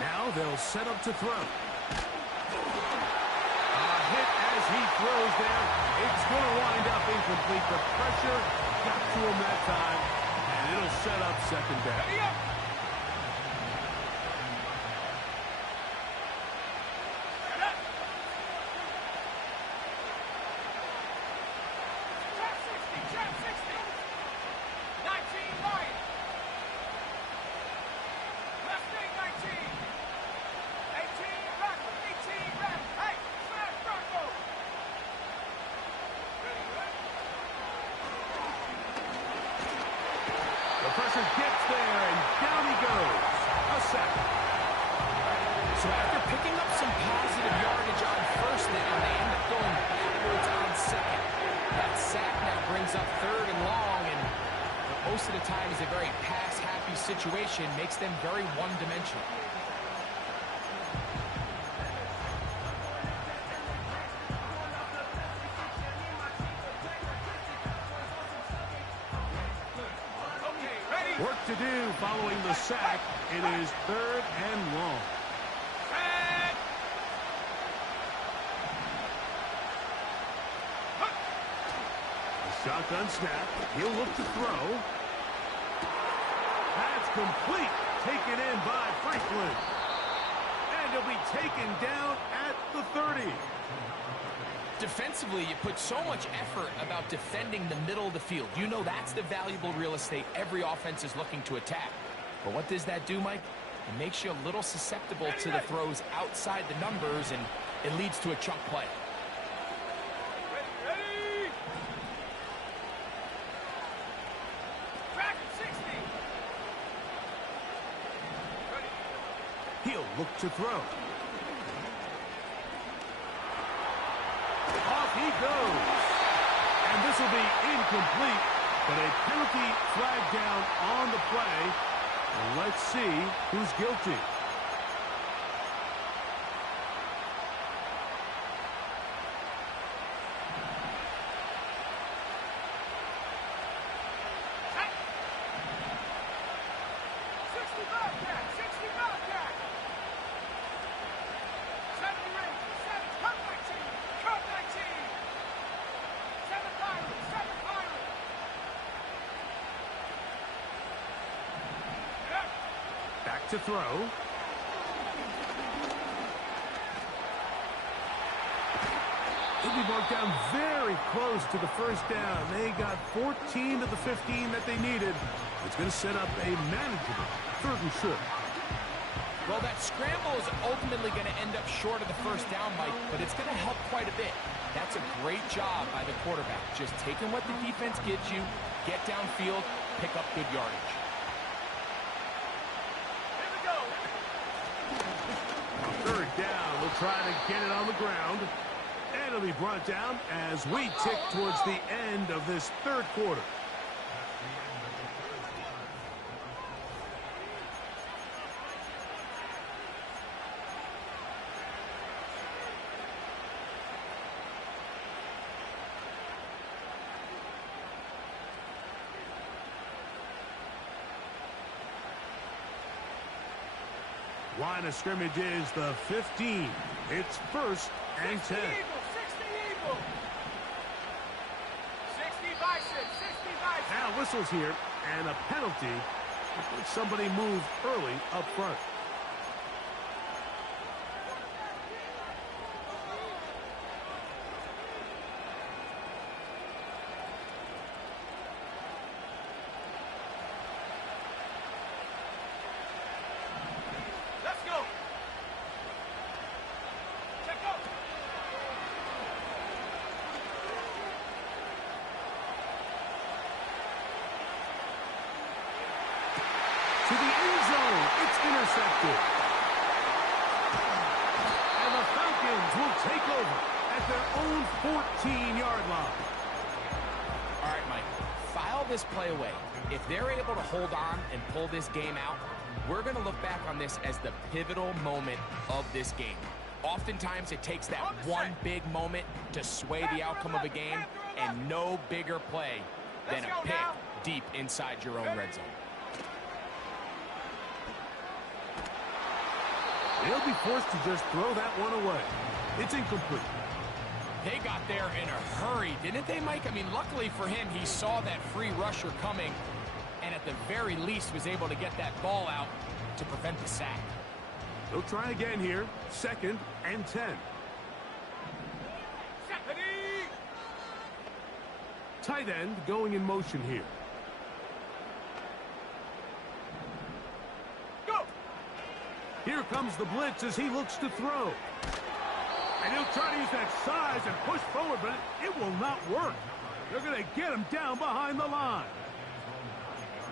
Now they'll set up to throw. A hit as he throws there. It's going to wind up incomplete. The pressure got to him that time, and it'll set up 2nd down. pressure gets there, and down he goes. A sack. So after picking up some positive yardage on first down, they end up going backwards on second. That sack now brings up third and long, and most of the time is a very pass-happy situation, makes them very one-dimensional. Work to do following the sack. It is third and long. The shotgun snap. He'll look to throw. That's complete. Taken in by Franklin. And he'll be taken down at the 30. Defensively, you put so much effort about defending the middle of the field. You know that's the valuable real estate every offense is looking to attack. But what does that do, Mike? It makes you a little susceptible to the throws outside the numbers, and it leads to a chunk play. Ready. Track 60. He'll look to throw. Off he goes. And this will be incomplete, but a penalty flag down on the play. And let's see who's guilty. To throw. He'll be marked down very close to the first down. They got 14 to the 15 that they needed. It's going to set up a manageable third and short. Well, that scramble is ultimately going to end up short of the first down, Mike, but it's going to help quite a bit. That's a great job by the quarterback. Just taking what the defense gives you, get downfield, pick up good yardage. Third down, we'll try to get it on the ground. And it'll be brought down as we tick towards the end of this third quarter. Line of scrimmage is the 15. It's first and 10. 60 Eagle. 60 Bison. 60 Bison. Now whistles here and a penalty. Somebody moved early up front. To the end zone, it's intercepted. And the Falcons will take over at their own 14-yard line. All right, Mike, file this play away. If they're able to hold on and pull this game out, we're going to look back on this as the pivotal moment of this game. Oftentimes, it takes that one big moment to sway the outcome of a game, and no bigger play than a pick deep inside your own red zone. They'll be forced to just throw that one away. It's incomplete. They got there in a hurry, didn't they, Mike? I mean, luckily for him, he saw that free rusher coming, and at the very least was able to get that ball out to prevent the sack. They'll try again here. Second and 10. Tight end going in motion here. Here comes the blitz as he looks to throw. And he'll try to use that size and push forward, but it will not work. They're going to get him down behind the line.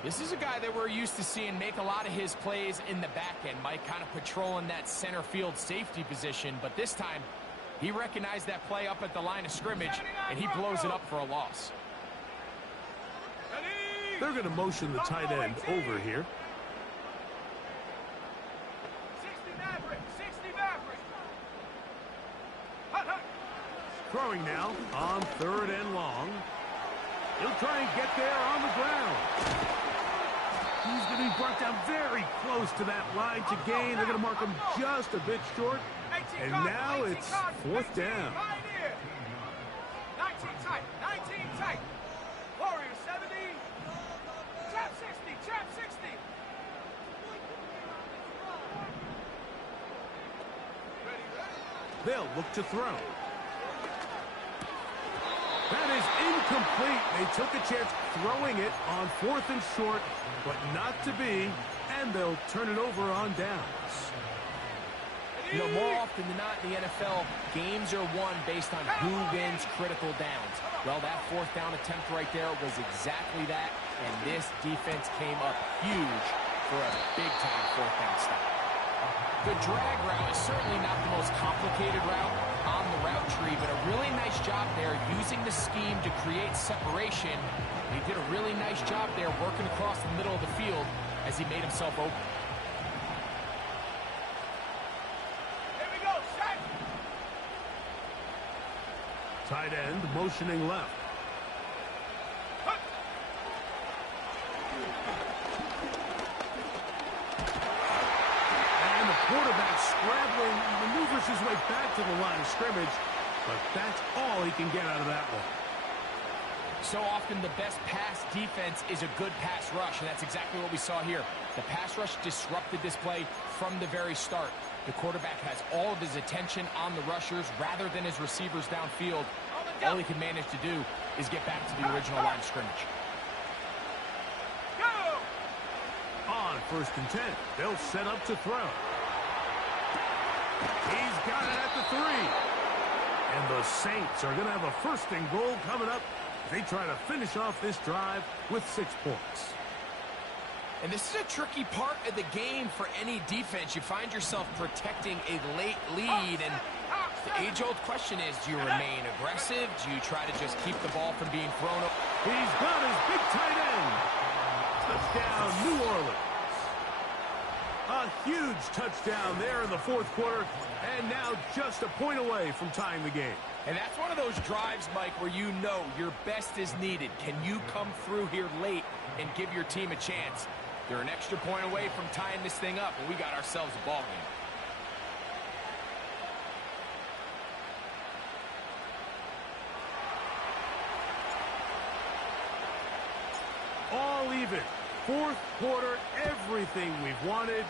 This is a guy that we're used to seeing make a lot of his plays in the back end, Mike, kind of patrolling that center field safety position. But this time, he recognized that play up at the line of scrimmage, and he blows it up for a loss. They're going to motion the tight end over here. 60 Maverick, 60 Maverick. Hut, hut. Throwing now on 3rd and long. He'll try and get there on the ground. He's going to be brought down very close to that line to gain. They're going to mark him just a bit short. And now it's 4th down. 19 tight, 19 tight. Warrior 70. Trap 60, trap 60. Ready, ready. They'll look to throw. That is incomplete. They took a chance throwing it on 4th and short, but not to be, and they'll turn it over on downs. You know, more often than not in the NFL, games are won based on who wins critical downs. Well, that 4th down attempt right there was exactly that, and this defense came up huge for a big-time 4th down stop. The drag route is certainly not the most complicated route on the route tree, but a really nice job there using the scheme to create separation. He did a really nice job there working across the middle of the field as he made himself open. Here we go, set. Tight end motioning left. Hut. And the quarterback scrambling, maneuvers his way back to the line of scrimmage, but that's all he can get out of that one. So often the best pass defense is a good pass rush, and that's exactly what we saw here. The pass rush disrupted this play from the very start. The quarterback has all of his attention on the rushers rather than his receivers downfield. All he can manage to do is get back to the original line of scrimmage. Go. On 1st and 10, they'll set up to throw. He's got it at the 3. And the Saints are going to have a 1st and goal coming up. They try to finish off this drive with 6 points. And this is a tricky part of the game for any defense. You find yourself protecting a late lead, and the age-old question is, do you remain aggressive? Do you try to just keep the ball from being thrown up? He's got his big tight end. Touchdown, New Orleans. A huge touchdown there in the 4th quarter, and now just a point away from tying the game. And that's one of those drives, Mike, where you know your best is needed. Can you come through here late and give your team a chance? They're an extra point away from tying this thing up, and we got ourselves a ball game. All even. 4th quarter, everything we've wanted.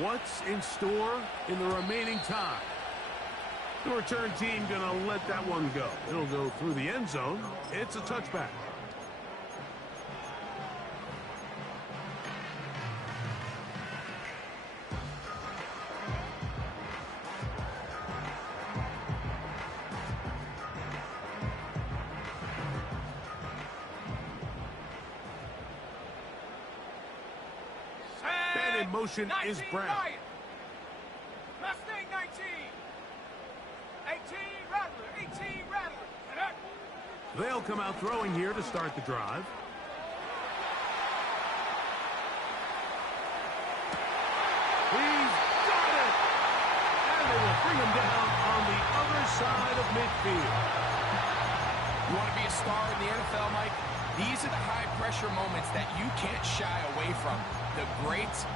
What's in store in the remaining time? The return team going to let that one go. It'll go through the end zone. It's a touchback. And in motion is Brown. Ryan. Mustang 19. 18 Rattler, 18 Rattler. They'll come out throwing here to start the drive. He's got it! And they will bring him down on the other side of midfield. You want to be a star in the NFL, Mike? These are the high-pressure moments that you can't shy away from. The greats,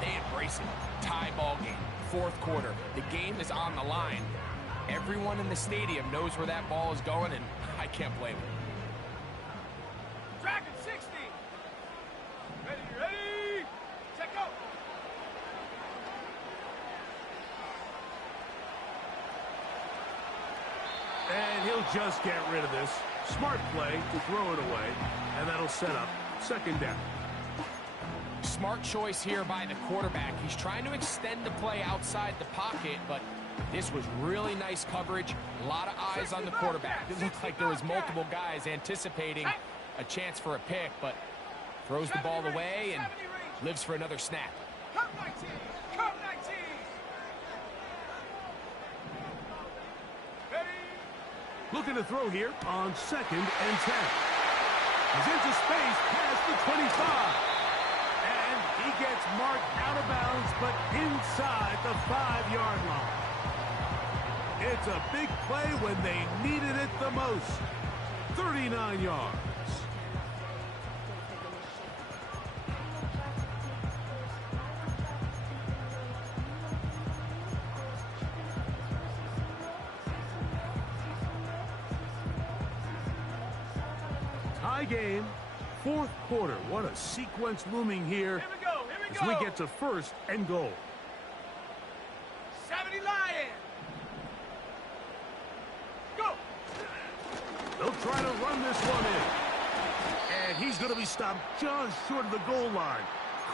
they embrace it. Tie ball game, 4th quarter. The game is on the line. Everyone in the stadium knows where that ball is going, and I can't blame them. Dragon 60. Ready, ready. Check out. And he'll just get rid of this. Smart play to throw it away, and that'll set up 2nd down. Smart choice here by the quarterback. He's trying to extend the play outside the pocket, but this was really nice coverage. A lot of eyes on the quarterback. It looked like there was multiple guys anticipating a chance for a pick, but Throws the ball away and 70 range. lives for another snap. Come 19. Come 19. Ready. Looking to throw here on 2nd and 10. He's into space past the 25. And he gets marked out of bounds, but inside the 5-yard line. It's a big play when they needed it the most. 39 yards. Tie game, 4th quarter. What a sequence looming here. Here we go. Here we As go. we get to 1st and goal. 70 Lion. Go. They'll try to run this one in. And he's going to be stopped just short of the goal line.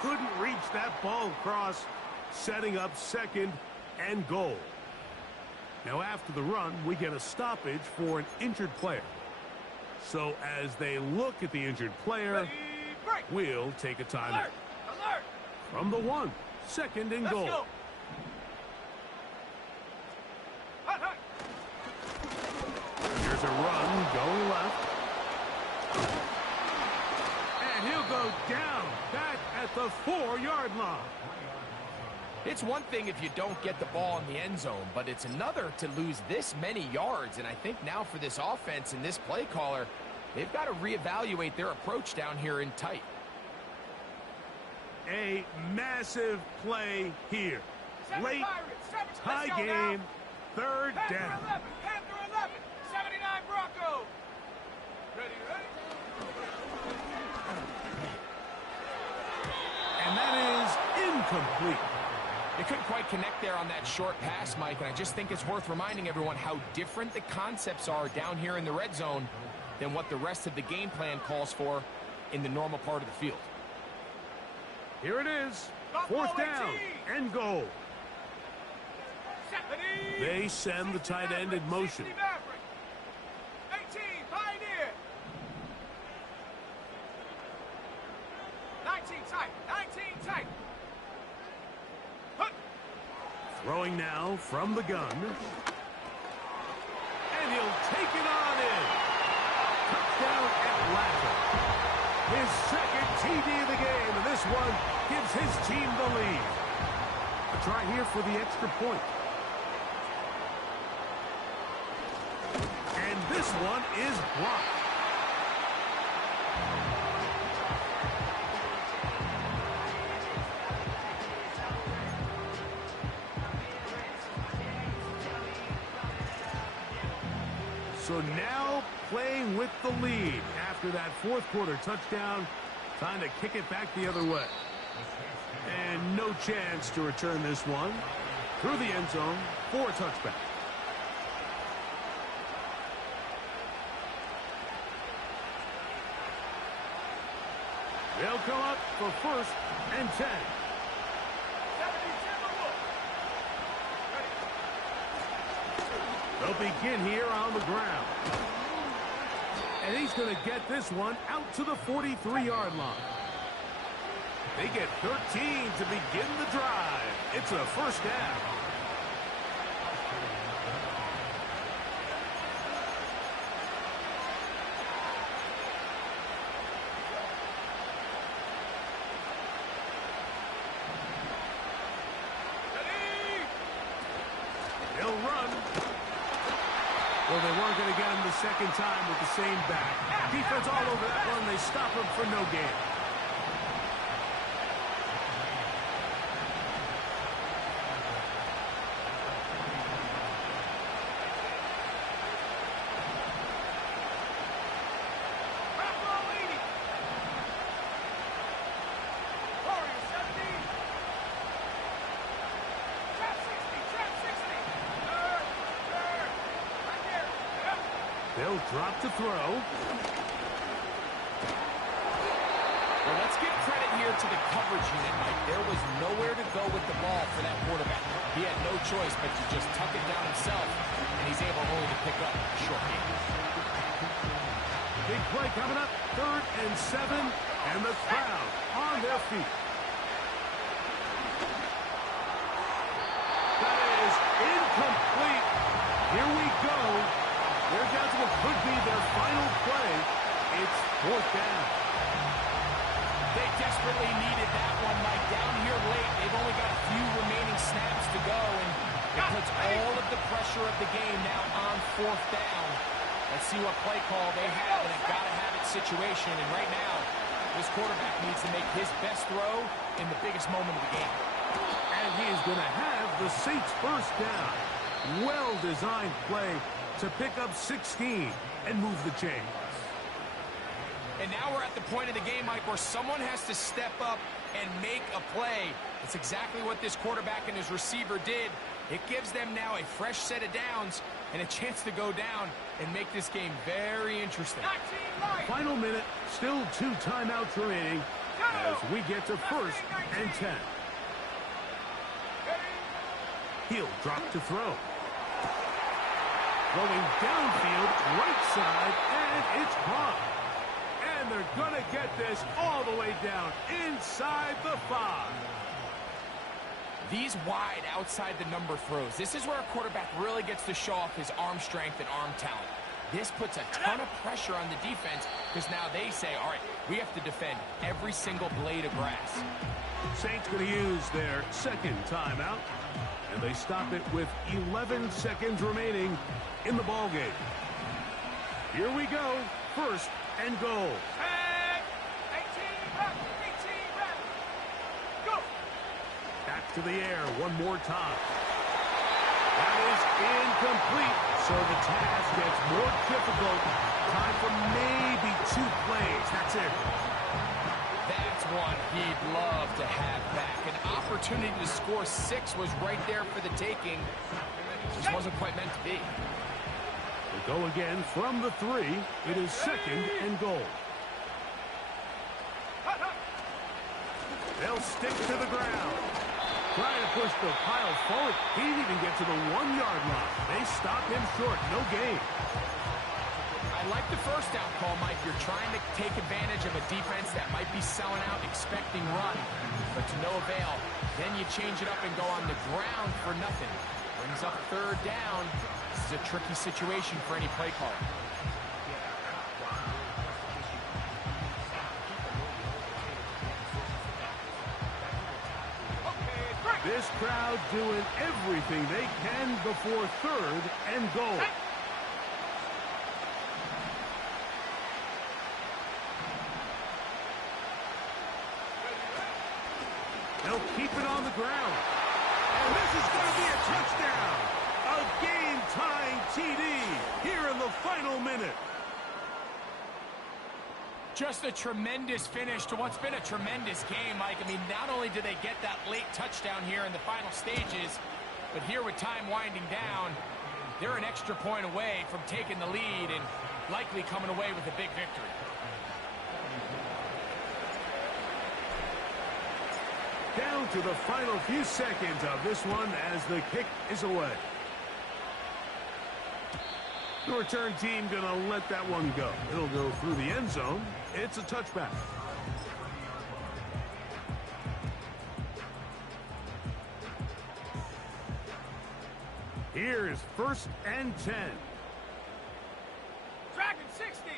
Couldn't reach that ball across, setting up 2nd and goal. Now after the run, we get a stoppage for an injured player. So as they look at the injured player, Ready. Break. we'll take a timeout. Alert. Alert. From the 1, 2nd and Let's goal. go. Hut, hut. Here's a run going left. And he'll go down back at the 4-yard line. It's one thing if you don't get the ball in the end zone, but it's another to lose this many yards. And I think now for this offense and this play caller, they've got to reevaluate their approach down here in tight. A massive play here. Seven Late Pirates. Seven. tie Let's go game, now. 3rd Panther down. 11. Panther 11. 79 Broncos. Ready, ready. And that is incomplete. They couldn't quite connect there on that short pass, Mike, and I just think it's worth reminding everyone how different the concepts are down here in the red zone than what the rest of the game plan calls for in the normal part of the field. Here it is. Buffalo 4th down 18. and goal. 70. They send the 60 tight end in Maverick. motion. 60 Maverick. 18 Pioneer. 19 tight. 19 tight. Hut. Throwing now from the gun. And he'll take it on in. Touchdown Atlanta. His 2nd TD of the game, and this one gives his team the lead. A try here for the extra point. And this one is blocked. So now playing with the lead after that 4th quarter touchdown. Time to kick it back the other way. And no chance to return this one through the end zone for a touchback. They'll come up for 1st and 10. 70 Timberwolves. Ready. They'll begin here on the ground. And he's going to get this one out to the 43-yard line. They get 13 to begin the drive. It's a 1st down. Ready. They'll run. Well, they weren't going to get him the 2nd time with the same back. Defense all over that one. They stop him for no gain. Buffalo 80. Warriors 70. Trap 60. Trap 60. Third. Right there. Yep. They'll drop to throw. Well, let's give credit here to the coverage unit, Mike. There was nowhere to go with the ball for that quarterback. He had no choice but to just tuck it down himself, and he's able only to pick up a short game. Big play coming up. 3rd and 7. And the crowd on their feet. That is incomplete. Here we go. They're down to what could be their final play. It's 4th down. They desperately needed that one, Mike. Down here late, they've only got a few remaining snaps to go, and it puts all of the pressure of the game now on 4th down. Let's see what play call they have in a gotta-have-it situation, and right now, this quarterback needs to make his best throw in the biggest moment of the game. And he is going to have the Saints first down. Well-designed play to pick up 16 and move the chains. And now we're at the point of the game, Mike, where someone has to step up and make a play. That's exactly what this quarterback and his receiver did. It gives them now a fresh set of downs and a chance to go down and make this game very interesting. Final minute, still 2 timeouts remaining as we get to 1st and 10. He'll drop to throw. Going downfield, right side, and it's caught. And they're going to get this all the way down inside the 5. These wide outside the number throws. This is where a quarterback really gets to show off his arm strength and arm talent. This puts a ton of pressure on the defense because now they say, all right, we have to defend every single blade of grass. Saints going to use their 2nd timeout, and they stop it with 11 seconds remaining in the ballgame. Here we go, 1st and goal. 18 back. Go. Back to the air one more time. That is incomplete, so the task gets more difficult. Time for maybe 2 plays. That's it. That's one he'd love to have back. An opportunity to score 6 was right there for the taking. Just wasn't quite meant to be. They go again from the 3. It is 2nd and goal. They'll stick to the ground. Trying to push the pile forward. He didn't even get to the 1-yard line. They stopped him short. No gain. I like the first down call, Mike. You're trying to take advantage of a defense that might be selling out, expecting run, but to no avail. Then you change it up and go on the ground for nothing. Brings up 3rd down. This is a tricky situation for any play caller. This crowd doing everything they can before 3rd and goal. They'll keep it on the ground. And this is going to be a touchdown. A game-tying TD here in the final minute. Just a tremendous finish to what's been a tremendous game, Mike. I mean, not only do they get that late touchdown here in the final stages, but here with time winding down, they're an extra point away from taking the lead and likely coming away with a big victory. Down to the final few seconds of this one as the kick is away. The return team going to let that one go. It'll go through the end zone. It's a touchback. Here is 1st and 10. Dragon 60.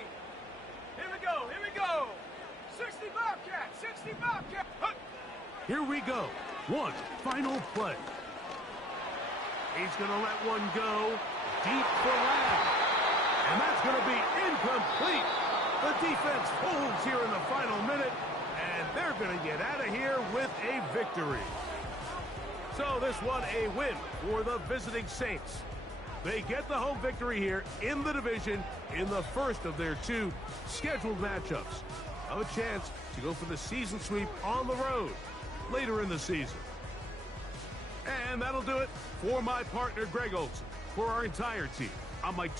Here we go. 60 Bobcat, 60 Bobcat. Here we go. One final play. He's going to let one go deep for Lamb. And that's going to be incomplete. The defense holds here in the final minute, and they're going to get out of here with a victory. So this one a win for the visiting Saints. They get the home victory here in the division in the first of their 2 scheduled matchups. Have a chance to go for the season sweep on the road later in the season. And that'll do it for my partner, Greg Olson. For our entire team, I'm Mike